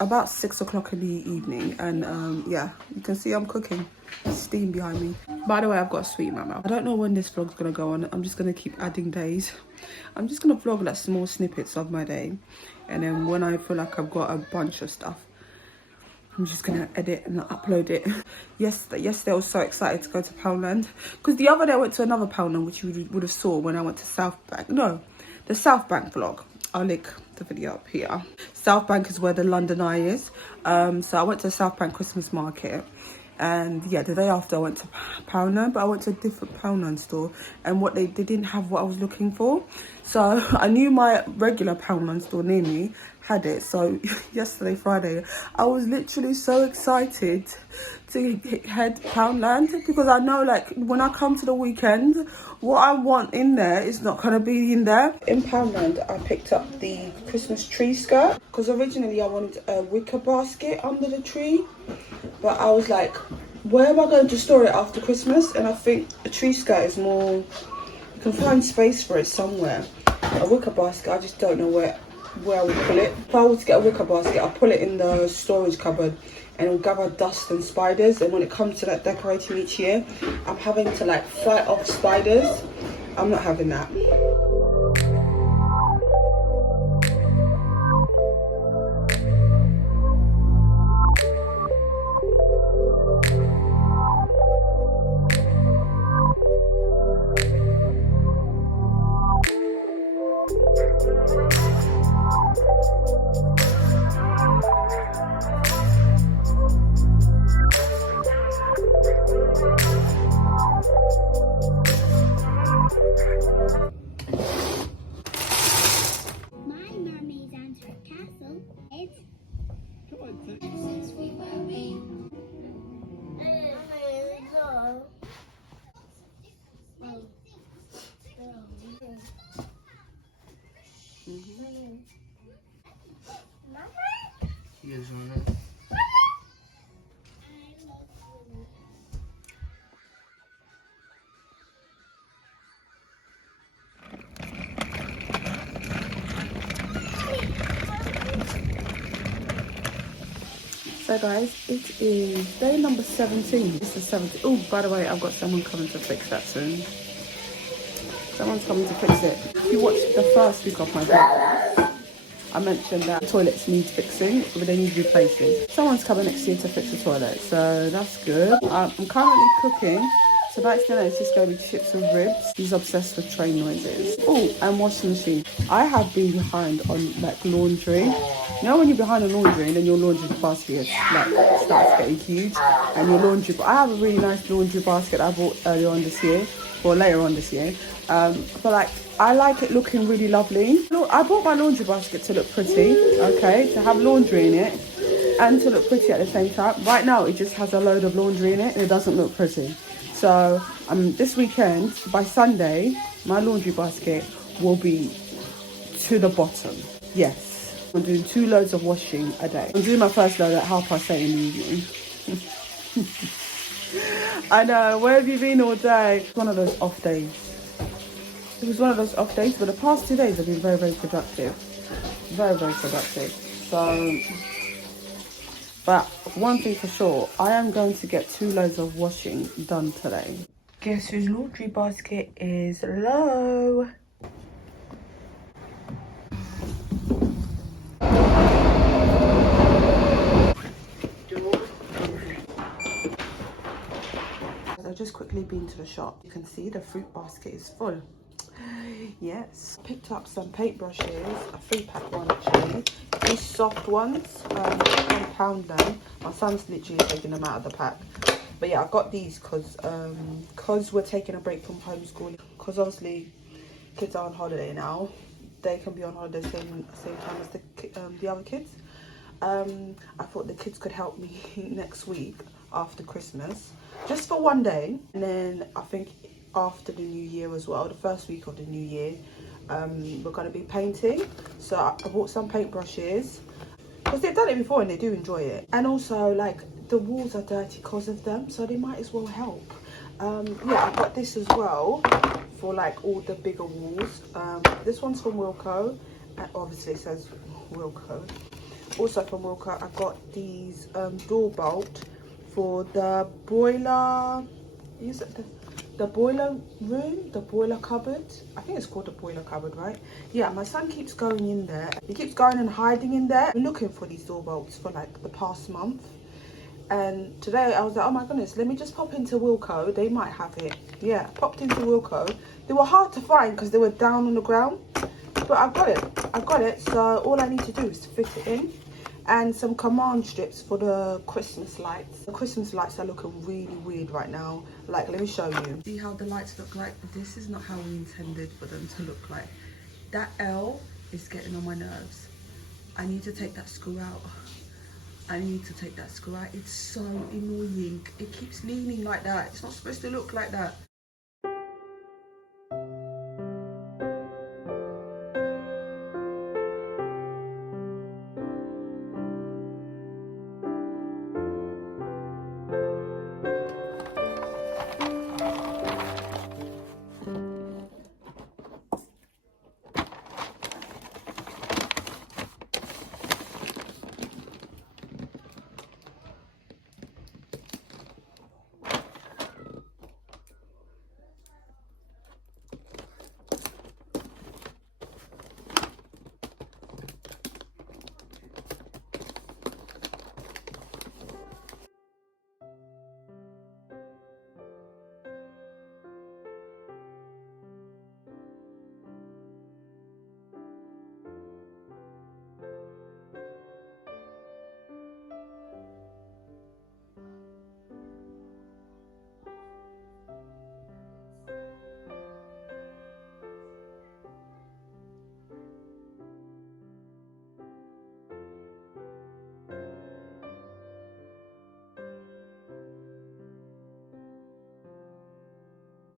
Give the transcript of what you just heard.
about 6 o'clock in the evening, and yeah, you can see I'm cooking. Steam behind me. By the way, I've got a sweet in my mouth. I don't know when this vlog's gonna go on. I'm just gonna keep adding days. I'm just gonna vlog like small snippets of my day, and then when I feel like I've got a bunch of stuff, I'm just gonna edit and upload it. Yesterday I was so excited to go to Poundland, because the other day I went to another Poundland, which you would have saw when I went to South Bank. No, the South Bank vlog. I'll link the video up here. South Bank is where the London Eye is. So I went to South Bank Christmas market, and yeah, the day after I went to Poundland, but I went to a different Poundland store, and they didn't have what I was looking for. So I knew my regular Poundland store near me had it. So yesterday, Friday, I was literally so excited to head Poundland, because I know, like, when I come to the weekend, what I want in there is not gonna be in there. In Poundland, I picked up the Christmas tree skirt, because originally I wanted a wicker basket under the tree, but I was like, where am I going to store it after Christmas? And I think a tree skirt is more, you can find space for it somewhere. A wicker basket, I just don't know where I would put it. If I was to get a wicker basket, I'll put it in the storage cupboard, and it'll gather dust and spiders. And when it comes to like decorating each year, I'm having to like fight off spiders. I'm not having that. So guys, it is day number 17. It's the 17th. Oh, by the way, I've got someone coming to fix that soon. Someone's coming to fix it. If you watched the first week of my vlog, I mentioned that toilets need fixing, but they need replacing. Someone's coming next year to fix the toilet, so that's good. I'm currently cooking. Tonight's dinner is just going to be chips and ribs. He's obsessed with train noises. Oh, and washing machine. I have been behind on like laundry. You know when you're behind on laundry and then your laundry basket like starts getting huge, and your laundry. I have a really nice laundry basket I bought earlier on this year, or later on this year. But like, I like it looking really lovely. Look, I bought my laundry basket to look pretty, okay, to have laundry in it and to look pretty at the same time. Right now, it just has a load of laundry in it and it doesn't look pretty. So this weekend, by Sunday, my laundry basket will be to the bottom. Yes, I'm doing 2 loads of washing a day. I'm doing my first load at 8:30 in the evening. I know, where have you been all day? It's one of those off days. It was one of those off days, but the past 2 days have been very, very productive. Very, very productive. So, but one thing for sure, I am going to get 2 loads of washing done today. Guess whose laundry basket is low? I've just quickly been to the shop. You can see the fruit basket is full. Yes. Picked up some paintbrushes, a 3-pack one actually. These soft ones, £1 My son's literally taking them out of the pack. But yeah, I got these because we're taking a break from homeschooling. Because obviously kids are on holiday now. They can be on holiday same time as the other kids. I thought the kids could help me next week after Christmas, just for one day, and then I think after the new year as well, the first week of the new year, we're going to be painting. So I bought some paintbrushes because they've done it before and they do enjoy it, and also like the walls are dirty because of them, so they might as well help. Yeah, I got this as well for like all the bigger walls. This one's from Wilko, and obviously it says Wilko. Also from Wilko, I got these door bolt for the boiler. Is it the boiler room, the boiler cupboard? I think it's called the boiler cupboard, right? Yeah, my son keeps going in there. He keeps going and hiding in there. I've been looking for these door bolts for like the past month. And today I was like, oh my goodness, let me just pop into Wilko. They might have it. Yeah, popped into Wilko. They were hard to find because they were down on the ground. But I've got it. I've got it. So all I need to do is fit it in. And some command strips for the Christmas lights. The Christmas lights are looking really weird right now. Like, let me show you. See how the lights look like? This is not how we intended for them to look like. That L is getting on my nerves. I need to take that screw out. I need to take that screw out. It's so annoying. It keeps leaning like that. It's not supposed to look like that.